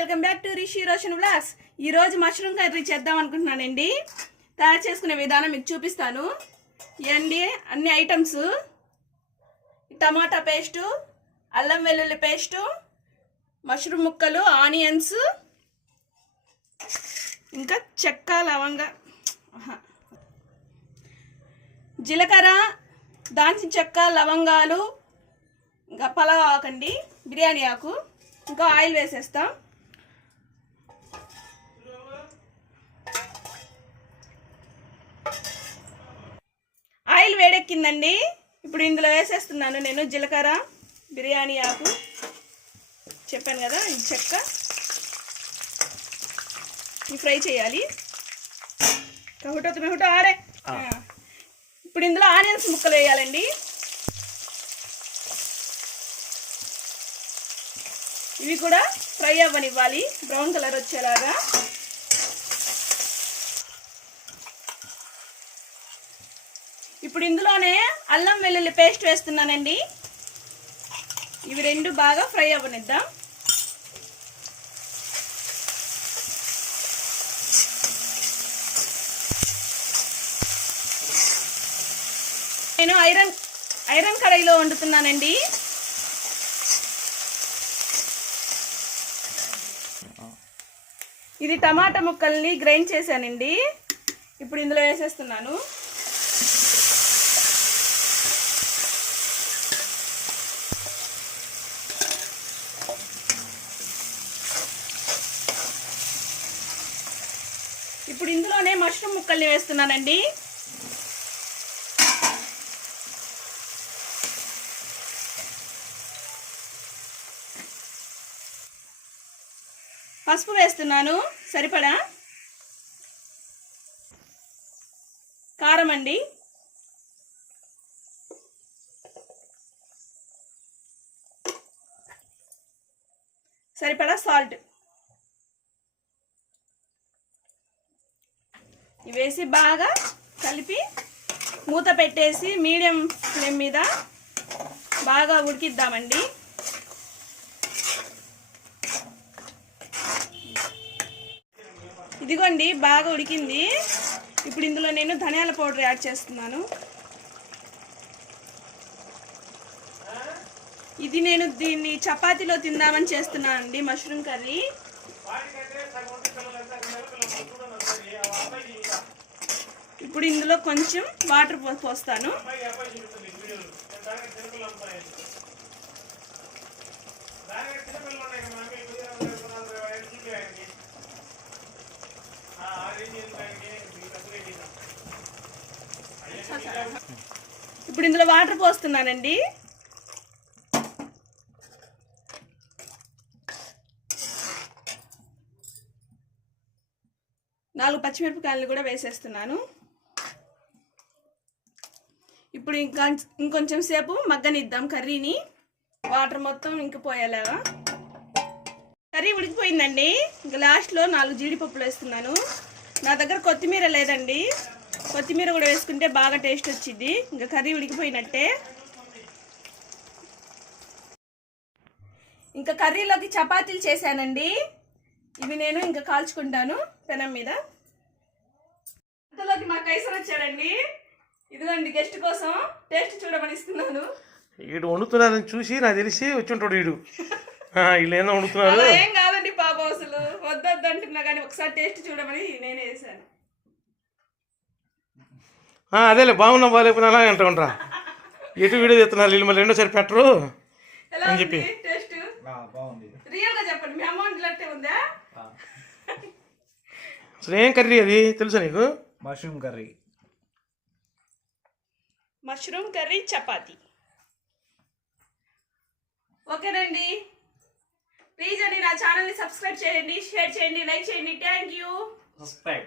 Welcome back to Rishi Roshan vlogs. ఈరోజు mushroom curry చేద్దాం అనుకుంటున్నానండి. తయారు చేసుకునే విధానం మీకు చూపిస్తాను. ఇవన్నీ అన్ని ఐటమ్స్: టమాటా పేస్టు, అల్లం వెల్లుల్లి పేస్టు, మష్రూమ్ ముక్కలు, ఆనియన్స్, ఇంకా చెక్క, లవంగ, జీలకర్ర, దాల్చిన చెక్క, లవంగాలు, ఇంకా పలావ్ ఆకండి, బిర్యానీ ఆకు, ఇంకా ఆయిల్ వేసేస్తాం. ఆయిల్ వేడెక్కిందండి. ఇప్పుడు ఇందులో వేసేస్తున్నాను నేను జీలకర్ర, బిర్యానీ ఆకు, చెప్పాను కదా ఈ చెక్క, ఇవి ఫ్రై చేయాలి. ఆడే ఇప్పుడు ఇందులో ఆనియన్స్ ముక్కలు వేయాలండి. ఇవి కూడా ఫ్రై అవ్వనివ్వాలి, బ్రౌన్ కలర్ వచ్చేలాగా. ఇప్పుడు ఇందులోనే అల్లం వెల్లుల్లి పేస్ట్ వేస్తున్నానండి. ఇవి రెండు బాగా ఫ్రై అవ్వనిద్దాం. నేను ఐరన్ కడాయిలో వండుతున్నానండి. ఇది టమాటా ముక్కల్ని గ్రైండ్ చేశానండి. ఇప్పుడు ఇందులో వేసేస్తున్నాను. ఇప్పుడు ఇందులోనే మష్రూమ్ ముక్కల్ని వేస్తున్నానండి. పసుపు వేస్తున్నాను సరిపడా. కారం అండి, సరిపడా సాల్ట్. ఇవేసి బాగా కలిపి మూత పెట్టేసి మీడియం ఫ్లేమ్ మీద బాగా ఉడికిద్దామండి. ఇదిగోండి బాగా ఉడికింది. ఇప్పుడు ఇందులో నేను ధనియాల పౌడర్ యాడ్ చేస్తున్నాను. ఇది నేను దీన్ని చపాతీలో తిందామని చేస్తున్నానండి, మష్రూమ్ కర్రీ. ఇప్పుడు ఇందులో కొంచెం వాటర్ పోస్తాను. ఇప్పుడు ఇందులో వాటర్ పోస్తున్నానండి. నాలుగు పచ్చిమిరపకాయలు కూడా వేసేస్తున్నాను. ఇప్పుడు ఇంకొంచెం సేపు మగ్గనిద్దాం కర్రీని, వాటర్ మొత్తం ఇంకిపోయేలాగా. కర్రీ ఉడికిపోయిందండి. ఇంకా లాస్ట్లో 4 జీడిపప్పులు వేస్తున్నాను. నా దగ్గర కొత్తిమీర లేదండి, కొత్తిమీర కూడా వేసుకుంటే బాగా టేస్ట్ వచ్చింది. ఇంకా కర్రీ ఉడికిపోయినట్టే. ఇంకా కర్రీలోకి చపాతీలు చేశానండి. ఇవి నేను ఇంకా కాల్చుకుంటాను పెనం మీద. అంతలోకి మా కైసర్ వచ్చాడండి. ఇదిగోండి గెస్ట్ కోసం టేస్ట్ చూడమని ఇస్తున్నాను. వీడు వండుతున్నారని చూసి నాకు తెలిసి వచ్చి ఉంటాడు వీడు. వీళ్ళు ఏమో వండుతున్నారు. ఏం కాదండి పాపం, అసలు వద్దొద్దు అంటున్నా కానీ ఒకసారి టేస్ట్ చూడమని నేనే వేసాను. అదేలే బాగున్నా బాగాలేకపోయినా అలాగే అంటా ఉంటా. ఎటు వీడియో తెస్తున్నారు వీళ్ళు, మళ్ళీ రెండోసారి పెట్టరు అని చెప్పి. టేస్ట్ రియల్ గా చెప్పండి, మీ అమౌంట్ లట్టే ఉందా? అసలు ఏం కర్రీ అది తెలుసా నీకు? Mushroom curry. Mushroom curry chapati. ఓకేనండి, ప్లీజ్ అండి నా ఛానల్ని సబ్స్క్రైబ్ చేయండి, షేర్ చేయండి, లైక్ చేయండి. Thank you. సబ్స్క్రైబ్.